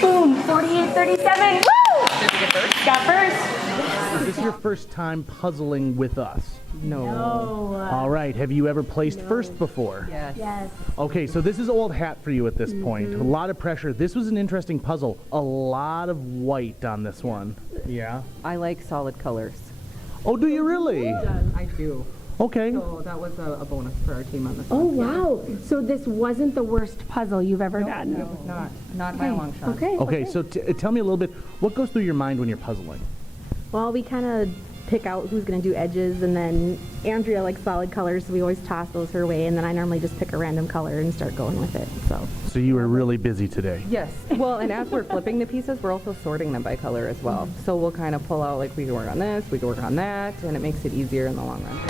Boom, 48-37. Woo! Did you get first? Got first. Is this your first time puzzling with us? No. All right. Have you ever placed first before? Yes. Yes. Okay, so this is old hat for you at this point. A lot of pressure. This was an interesting puzzle. A lot of white on this one. Yeah. I like solid colors. Oh, do you really? I do. Okay. So that was a bonus for our team on this Oh, one. wow. So this wasn't the worst puzzle you've ever done? No, not by a long shot. Okay. Okay, so tell me a little bit, what goes through your mind when you're puzzling? Well, we kind of pick out who's going to do edges, and then Andrea likes solid colors, so we always toss those her way, and then I normally just pick a random color and start going with it. So you were really busy today. Yes. Well, and as we're flipping the pieces, we're also sorting them by color as well. So we'll kind of pull out, like, we can work on this, we can work on that, and it makes it easier in the long run.